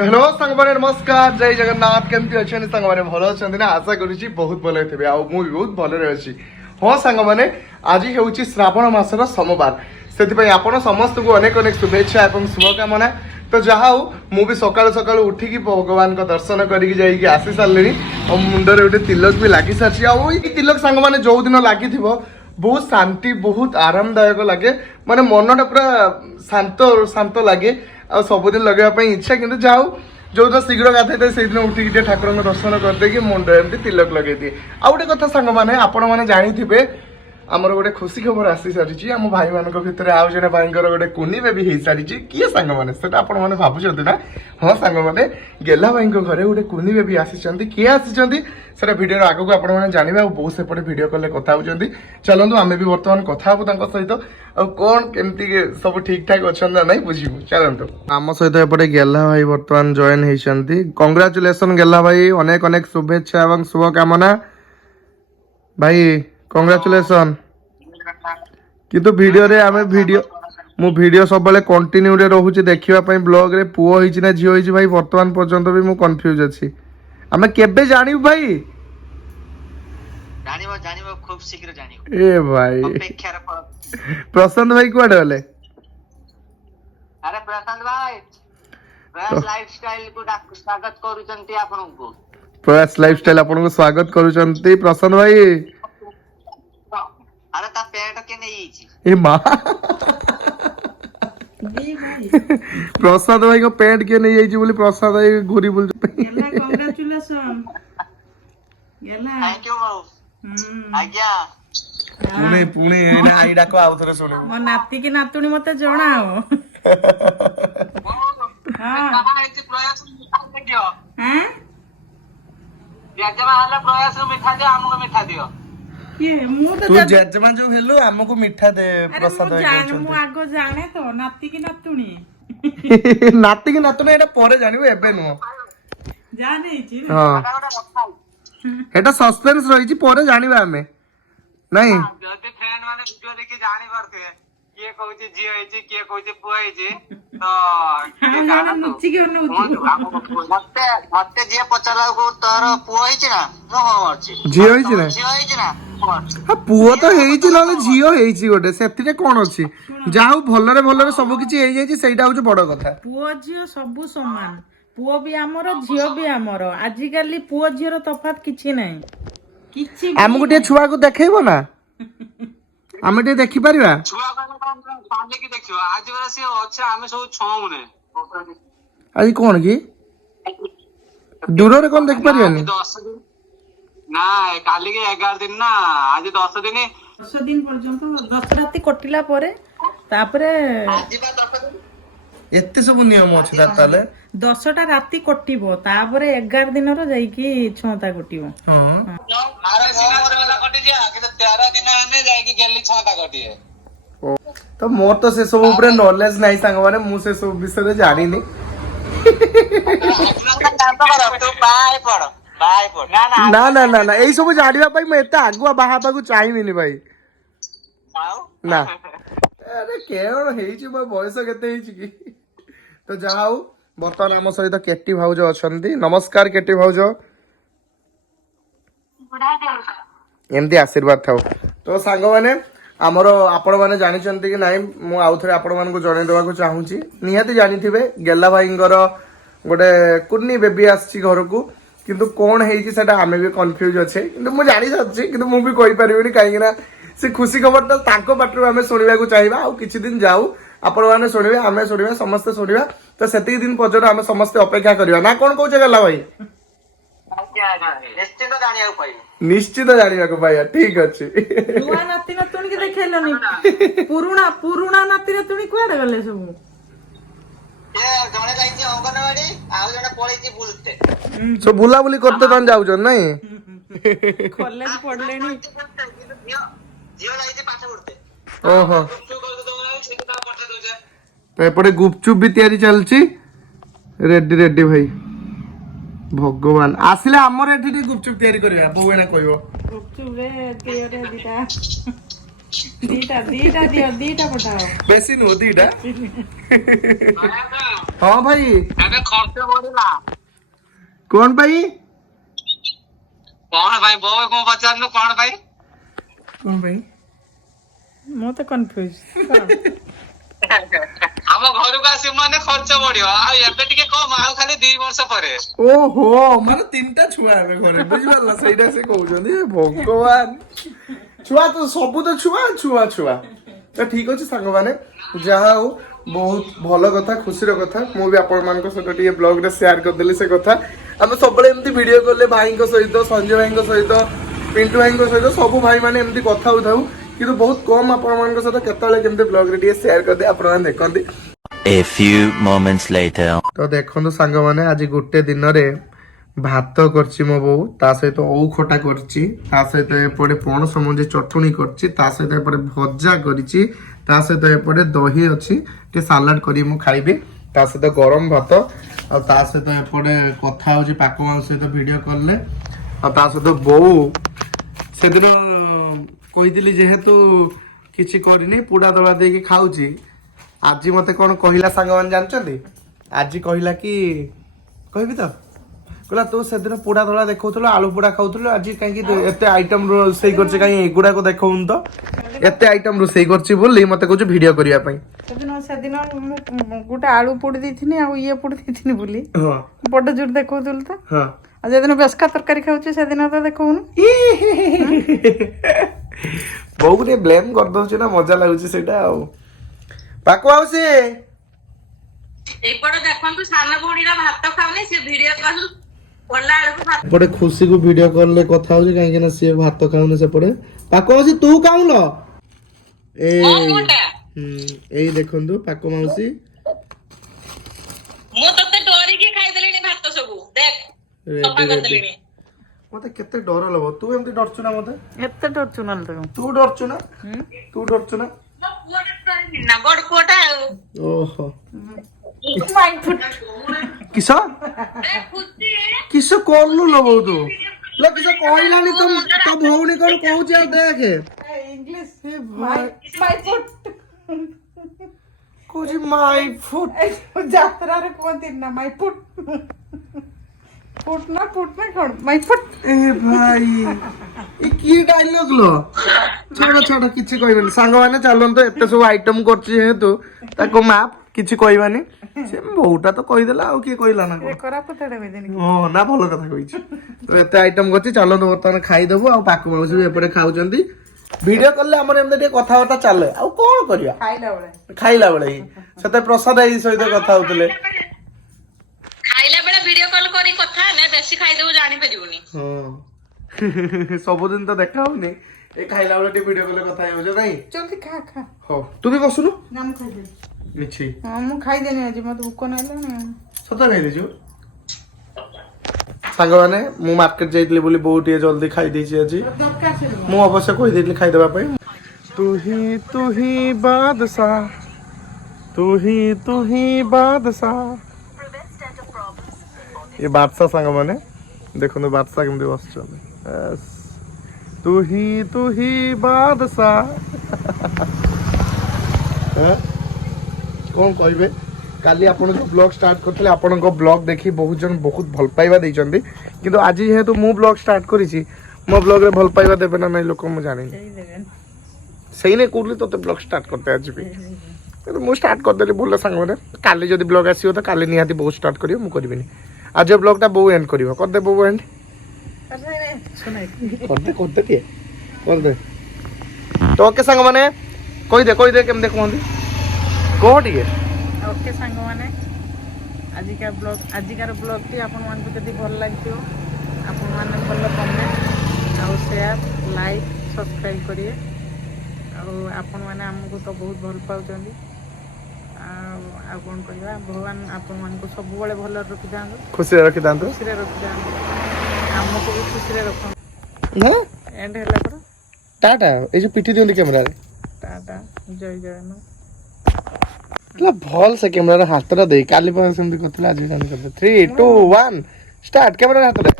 तो हेलो सांग माने नमस्कार जय जगन्नाथ केमती अच्छे सांग माने भल अच्छा ना आशा करुच्ची बहुत भल थे आउ बहुत भल अच्छी हाँ सांग माने आज हूँ श्रावण मासर सोमवार से आपण समस्त को अनेक अनेक शुभेच्छा और शुभकामना तो जहा हूँ मुझे सकाल सकाल उठिकी भगवान का दर्शन करके आसी सारे और मुंडे गोटे तिलक भी लगी सारी आई तिलक सांग मैंने जो दिन लगी बहुत शांति बहुत आरामदायक लगे माने मनटा पूरा शांत शांत लगे आ सबुदिन लगेगा इच्छा कि जाऊ जो दिन शीघ्र गाधे से दिन उठिक ठाकुर दर्शन करदे मुंड एमती तिलक लगे दिए आ गोटे कथा सांग मैंने आपण मैंने जानी आमर गोटे खुशी खबर आसी सारी आम भाई मान भितर आउ जने भाई गोटे कुनी बेबी हो सारी किए सांग मैंने आपण मैंने भावुं ना हाँ सांग मैंने गेला भाई घरे गोटे कुनी बेबी आसी किए आसी भिडियो आगे को आपने जानवे बहुत सेपटे भिडियो कले कथा होती चलतु आम भी बर्तमान कथा हूँ सहित कौन केमती सब ठीक ठाक अच्छा ना नहीं बुझू चलतु आम सहित एपटे गेला भाई बर्तमान जॉइन होती कंग्राचुलेसन गेला भाई अनेक अनेक शुभेच्छा और शुभकामना भाई कंग्राचुलेसन किंतु वीडियो रे आमे वीडियो मु वीडियो सब बेले कंटिन्यू रे रहूची देखिबा पई ब्लॉग रे पुओ होईची ना झियो होईची भाई वर्तमान पर्यंत भी मु कंफ्यूज अछि आमे केबे जानिब भाई जानिबो खूब शीघ्र जानिबो ए भाई अपेक्षा रे प्रशांत भाई कुआडे गले अरे प्रशांत भाई प्रयास लाइफस्टाइल को स्वागत करूचंती आपनकु प्रयास लाइफस्टाइल आपन को स्वागत करूचंती प्रशांत भाई अरे ता पेट के नहीं छी ए मां प्रसाद भाई को पेट के नहीं जाइए बोली प्रसाद भाई घूरी बोल गेला कांग्रेचुलेशन गेला थैंक यू माऊ आज्ञा पुणे पुणे एना आईडा को आउ थरे सुने मो नाती की नातुणी मते जणाओ हां कहा है प्रयास मिठा दियो हैं जजमा हला प्रयास मिठा दियो हमको मिठा दियो ये मु तो तू जजमान जो हेलो हमको मिठा दे प्रसाद भाई जाने मु आगो जाने तो नाती की नातुणी नाती की नातुणी एटा परे जानिबो एबे नु जाने छी हां एटा सस्पेंस रही छी परे जानिबा हमें नहीं जदि फ्रेंड माने वीडियो देखि जानि परते किए कहूची झियो हेची किए कहूची पुआ हेची तो हम जाने मुच्ची के न मते मते जे पचला को तोर पुआ हेची ना मो होची झियो हेची ना झियो हेची ना हा पुओ तो हेची नले झियो हेची गोटे सेतिरे कोन अछि जाऊ भलरे भलरे सब किछि हेई जायछि सेटा होछ बड़ कथा पुओ झियो सब समान पुओ भी हमरो झियो भी हमरो आजि काली पुओ झियो रो तफात किछि नै किछि हमको टे छुआ को देखैबो ना हमें टे देखि परिबा छुआ को सामने की देखियो आज बेला से अच्छा हमें सब छौने आज कोन की दूर रे कोन देख परिबानी 10 दिन ना काली के 11 दिन ना आज 10 दिन पर्यंत 10 राति कटिला परे तापरे आज बा 10 दिन एते सब नियम अछि ताले 10टा राति कटिबो तापरे 11 दिन रो जाई की 6टा कटिबो हां मारे सिनार वाला कटि जे आगे तो 13 दिन में जाई की गेली 6टा कटि है तो मोर तो से सब ऊपर नॉलेज नहीं सांग माने मु से सब विषय जानि नहीं तू बाय पड़ ना ना ना ना ना एई सब जानिबा पई मैं एते आगुआ बाहाबा को चाहिबिनी भाई ना अरे केन हेइची मोर बयस केते हेइची की तो जाऊ बर्तमान आम सहित केटी भाउज अछंती नमस्कार केटी भाउज एमती आशीर्वाद थाउ तो सांग माने आमर आपण माने जानिचंती कि नाही मु आउ थरे आपण मान को जणे देबा को चाहूची निहाती जानिथिबे गेला भाईंगर गोटे कुन्नी बेबी आछि घर को किंतु कोन हेइची सेटा हमें भी कंफ्यूज अछि किंतु मु जानि जाछि किंतु मु भी कहि परिबिनी काहे ना से खुशी खबर तो ताको पाटरू हमें सुनिबा को चाहिबा आ किछि दिन जाऊ आपण माने सुनिबे हमें सुनिबा समस्त सुनिबा तो सेति दिन पर्यंत हमें समस्त अपेक्षा करिबा ना कोन कहू गेला भाई निश्चित जानिया पाई निश्चित जानिबा को भाई ठीक अछि नुआ नाती ना तुणी के देखैलनी पुरुणा नाती रे तुणी कुआडे गले सब ये जणे जाईची अंगनवाड़ी आउ जणे पळैची बुलते सो बुला बुली करते तन जाउछन नहीं कॉलेज पढलेनी जियो जाईची पाठ पढते ओहो गुपचुप कर दो से ता पठा दो जे तो एपटे गुपचुप भी तैयारी चलची रेडी रेडी भाई भगवान आसिले हमर एठी गुपचुप तैयारी करबा बोवेना कहबो गुपचुप रे तेरे दिटा ଦିଟା ଦିଅ ଦିଟା ପଠାଅ। ବେଶୀ ନୁହଁ ଦିଟା। ହଁ ଭାଇ ଏବେ ଖର୍ଚ୍ଚ ବଢିଲା କଣ ପାଇଁ? କଣ ଭାଇ ବୋଉ କଣ ପଚାରିଲୁ କଣ ପାଇଁ? କଣ ପାଇଁ? ମୁଁ ତ କନଫ୍ୟୁଜ। ଆମ ଘରକୁ ଆସିବ ମାନେ ଖର୍ଚ୍ଚ ବଢିବ ଆଉ ଏବେ ଟିକେ କମ ଆଉ ଖାଲି 2 ବର୍ଷ ପରେ। ଓହୋ ମାନେ 3ଟା ଛୁଆ ଏବେ ଘରେ ବୁଝିପାରିଲ ସେଇଟା ସେ କହୁଛନ୍ତି ଏ ଭଗବାନ ଛୁଆ ତ ସବୁ ତ ଛୁଆ ଛୁଆ ଛୁଆ ତ ଠିକ ଅଛି ସାଙ୍ଗମାନେ ଯାହା ହଉ ବହୁତ ଭଲ କଥା ଖୁସିର କଥା ମୁଁ ବି ଆପଣମାନଙ୍କ ସହିତ ଟିକେ ବ୍ଲଗରେ ସେୟାର କରିଦେଲି ସେ କଥା ଆମେ ସବୁବେଳେ ଏମିତି ଭିଡିଓ କଲେ ଭାଇଙ୍କ ସହିତ ସଞ୍ଜୟ ଭାଇଙ୍କ ସହିତ ପିଣ୍ଟୁ ଭାଇଙ୍କ ସହିତ ସବୁ ଭାଇମାନେ ଏମିତି କଥା ହଉଥାଉ କିନ୍ତୁ ବହୁତ କମ ଆପଣମାନଙ୍କ ସହିତ କେତେବେଳେ କେମିତି ବ୍ଲଗରେ ଟିକେ ସେୟାର କରିଦିଏ ଆପଣମାନେ ଦେଖନ୍ତି। A few moments later. ତ ଦେଖନ୍ତୁ ସାଙ୍ଗମାନେ ଆଜି ଗୋଟେ ଦିନରେ ଭାତ କରିଛି ମୋ ବୋଉ ତା ସହିତ ଓଉ ଖଟା କରିଛି ତା ସହିତ ଏପଟେ ପଣସ ମଞ୍ଜି ଚଟୁଣି କରିଛି ତା ସହିତ ଏପଟେ ଭଜା କରିଛି ତା ସହିତ ଏପଟେ ଦହି ଅଛି ଟିକେ ସାଲାଡ କରି ମୁଁ ଖାଇବି ତା ସହିତ ଗରମ ଭାତ ଆଉ ତା ସହିତ ଏପଟେ କଥା ହଉଛି ପାକ ମାଉସୀ ସହିତ ଭିଡିଓ କଲରେ ଆଉ ତା ସହିତ ବୋଉ ସେଦିନ କହିଥିଲି ଯେହେତୁ କିଛି କରିନି ପୋଡା ଦଳା ଦେଇକି ଖାଉଛି ଆଜି ମତେ କଣ କହିଲା ସାଙ୍ଗମାନେ ଜାଣିଛନ୍ତି ଆଜି କହିଲା କି କହିବି ତ କହିଲା ତୁ ସେଦିନ ପୋଡା ଧଳା ଦେଖଉଥିଲୁ ଆଳୁ ପୋଡା ଖାଉଥିଲୁ ଆଜି କାହିଁକି ଏତେ ଆଇଟମ ରୋଷେଇ କରିଛି କାହିଁ ଏଗୁଡାକ ଦେଖଉନି ତ ଏତେ ଆଇଟମ ରୋଷେଇ କରିଛି ବୋଲି ମତେ କହୁଛି ଭିଡିଓ କରିବା ପାଇଁ। ସେଦିନ ମୁଁ ଗୋଟେ ଆଳୁ ପୋଡି ଦେଇଥିନି ଆଉ ଇଏ ପୋଡି ଦେଇଥିନି ବୋଲି ହଁ ବଡ ଜୋର ଦେଖଉଥିଲୁ ତ ହଁ ଆଉ ଯେଦିନ ବେସକା ତରକାରୀ ଖାଉଛି ସେଦିନ ତ ଦେଖଉନୁ। ବୋଉକୁ ଟିକେ ବ୍ଲେମ କରିଦଉଛି ନା ମଜା ଲାଗୁଛି ସେଇଟା ଆଉ ପାକୁ ମାଉସୀ ଏପଟେ ଦେଖନ୍ତୁ ସାନ ଭଉଣୀର ଭାତ ଖାଉନି ସେ ଭିଡିଓ କଲ କଲା ବେଳକୁ ଭାତ ଏପଟେ ଖୁସିକୁ ଭିଡିଓ କଲରେ କଥା ହଉଛି କାହିଁକି ନା ସିଏ ଭାତ ଖାଉନି ସେପଟେ ପାକୁ ମାଉସୀ ତୁ ଖାଉନ ମୋ ଏଇ ମୁହଁଟା ଏଇ ଦେଖନ୍ତୁ ପାକ ମାଉସୀ ମୁଁ ତତେ ଡରିକି ଖାଇଦେଲିଣି ଭାତ ସବୁ ଦେଖ ସଫା କରିଦେଲିଣି। ମତେ କେତେ ଡର ଲବ ତୁ ଏମିତି ଡରଛୁ ନା ମତେ ଏତେ ଡରୁଛୁ ନହେଲେ ତାକୁ ତୁ ଡରଛୁ ନା ତୁ ଡରଛୁ ନା ମୋ ପୁଅଟା ଡରିନି ନା ବଡ ପୁଅଟା ଆଉ ଓହୋ କିସ ଖୁସି କିସ କଲୁ ଲୋ ବୋଉ ତୁ ଲୋ କିସ କହିଲାନି ତ ତୋ ଭଉଣୀ କଣ କହୁଛି ଆଉ ଦେଖେ ଇଂଲିଶ ଏ ଭାଇ ମାଇ ଫୁଟ କହୁଛି ମାଇ ଫୁଟ ଯାତ୍ରାରେ କୁହନ୍ତି ନା ମାଇ ଫୁଟ ଫୁଟ ନା କଣ ମାଇ ଫୁଟ ଏ ଭାଇ ଏ କି ଡାଇଲଗ लो ଛାଡ ଛାଡ କିଛି କହିବେନି ସାଙ୍ଗମାନେ ଚାଲନ୍ତୁ ଏତେ ସବୁ ଆଇଟମ କରୁଛି ଯେହେତୁ ତାକୁ ମାପ କିଛି କହିବାନି ସେ ବୋଉଟା ତ କହିଦେଲା ଆଉ କିଏ କହିଲା ନା କଣ କୋରାପୁଟ ଆଡେ ବେଦେନି ହଁ ନା ଭଲ କଥା କହିଛି ତ ଏତେ ଆଇଟମ କରିଛି ଚାଲନ୍ତୁ ବର୍ତ୍ତମାନ ଖାଇଦବୁ ଆଉ ପାକୁ ମାଉସୀ ବି ଏପଟେ ଖାଉଛନ୍ତି ଭିଡିଓ କଲେ ଆମର ଏମିତି ଟିକେ କଥାବାର୍ତ୍ତା ଚାଲେ ଆଉ କଣ କରିବା ଖାଇଲା ବେଳେ ହିଁ ସେତେ ପ୍ରସାଦ ଏଇ ସହିତ କଥା ହଉଥିଲେ ଖାଇଲା ବେଳେ ଭିଡିଓ କଲ କରି କଥା ହେଲେ ବେଶୀ ଖାଇଦବୁ ଜାଣିପାରିବୁନି। ହଁ ସବୁଦିନ ତ ଦେଖା ହଉନି ଏ ଖାଇଲା ବେଳେ ଟିକେ ଭିଡିଓ କଲେ କଥା ହେଇଯାଉଛ ନାଇଁ ଜଲ୍ଦି ଖା ଖା ହଉ ତୁ ବି ବସୁନୁ ନା ମୁଁ ଖାଇଦେବି କିଛି ହଁ ମୁଁ ଖାଇଦେନି ଆଜି ମତେ ଭୋକ ନାଇଲାଣି ସତ ଖାଇଦେଇଛୁ ସାଙ୍ଗମାନେ ମୁଁ ମାର୍କେଟ ଯାଇଥିଲି ବୋଲି ବୋଉ ଟିକେ ଜଲ୍ଦି ଖାଇଦେଇଛି ଆଜି ଦରକାର ସେ ମୁଁ ଅବଶ୍ୟ କହିଦେଇଥିଲି ଖାଇଦେବା ପାଇଁ ତୁ ହିଁ ବାଦଶାହ ତୁ ହିଁ ବାଦଶାହ ଏ ବାଦଶାହ ସାଙ୍ଗମାନେ ଦେଖନ୍ତୁ ବାଦଶାହ କେମିତି ବସିଛନ୍ତି ତୁ ହିଁ ବାଦଶାହ କଣ କହିବେ କାଲି ଆପଣ ଯୋଉ ବ୍ଲଗ ଷ୍ଟାର୍ଟ କରିଥିଲେ ଆପଣଙ୍କ ବ୍ଲଗ ଦେଖି ବହୁତ ଜଣ ବହୁତ ଭଲ ପାଇବା ଦେଇଛନ୍ତି କିନ୍ତୁ ଆଜି ଯେହେତୁ ମୁଁ ବ୍ଲଗ ଷ୍ଟାର୍ଟ କରିଛି ମୋ ବ୍ଲଗରେ ଭଲ ପାଇବା ଦେବେ ନା ନାଇଁ ଲୋକ ମୁଁ ଜାଣିନି ସେଇ ନାଇଁ କହୁଥିଲି ତୋତେ ବ୍ଲଗ ଷ୍ଟାର୍ଟ କରିତେ ଆସିବି କିନ୍ତୁ ମୁଁ ଷ୍ଟାର୍ଟ କରିଦେଲି ଭଲ ସାଙ୍ଗମାନେ କାଲି ଯଦି ବ୍ଲଗ ଆସିବ ତ କାଲି ନିହାତି ବୋଉ ଷ୍ଟାର୍ଟ କରିବ ମୁଁ କରିବିନି ଆଜି ବ୍ଲଗଟା ବୋଉ ଏଣ୍ଡ କରିବ କରିଦେ ବୋଉ ଏଣ୍ଡ କରିଦେ ଟିକେ କରିଦେ ତ ଓକେ ସାଙ୍ଗମାନେ କହିଦେ କେମିତି କୁହନ୍ତି କହ ଟିକେ ଓକେ ସାଙ୍ଗମାନେ ଆଜିକାର ବ୍ଲଗ୍ଟି ଆପଣମାନଙ୍କୁ ଯଦି ଭଲ ଲାଗିଥିବ ଆପଣମାନେ ଭଲ କମେଣ୍ଟ ଆଉ ସେୟାର ଲାଇକ୍ ସବସ୍କ୍ରାଇବ୍ କରିବେ ଆଉ ଆପଣମାନେ ଆମକୁ ତ ବହୁତ ଭଲ ପାଉଛନ୍ତି ଆଉ କ'ଣ କରିବା ଭଗବାନ ଆପଣମାନଙ୍କୁ ସବୁବେଳେ ଭଲରେ ରଖିଥାନ୍ତୁ ଖୁସିରେ ରଖିଥାନ୍ତୁ ଆମକୁ ବି ଖୁସିରେ ରଖନ୍ତୁ ନା ଏଣ୍ଡ ହେଲା ପରେ ଟାଟା ଏଇ ଯୋଉ ପିଠି ଦିଅନ୍ତି କ୍ୟାମେରାରେ ଟାଟା ଜୟ ଜଗନ୍ନାଥ ଭଲ ସେ କ୍ୟାମେରାରେ ହାତଟା ଦେଇ କାଲି ସେମିତି କରିଥିଲା ଆଜି 3 2 1 ଷ୍ଟାର୍ଟ କ୍ୟାମେରା ହାତରେ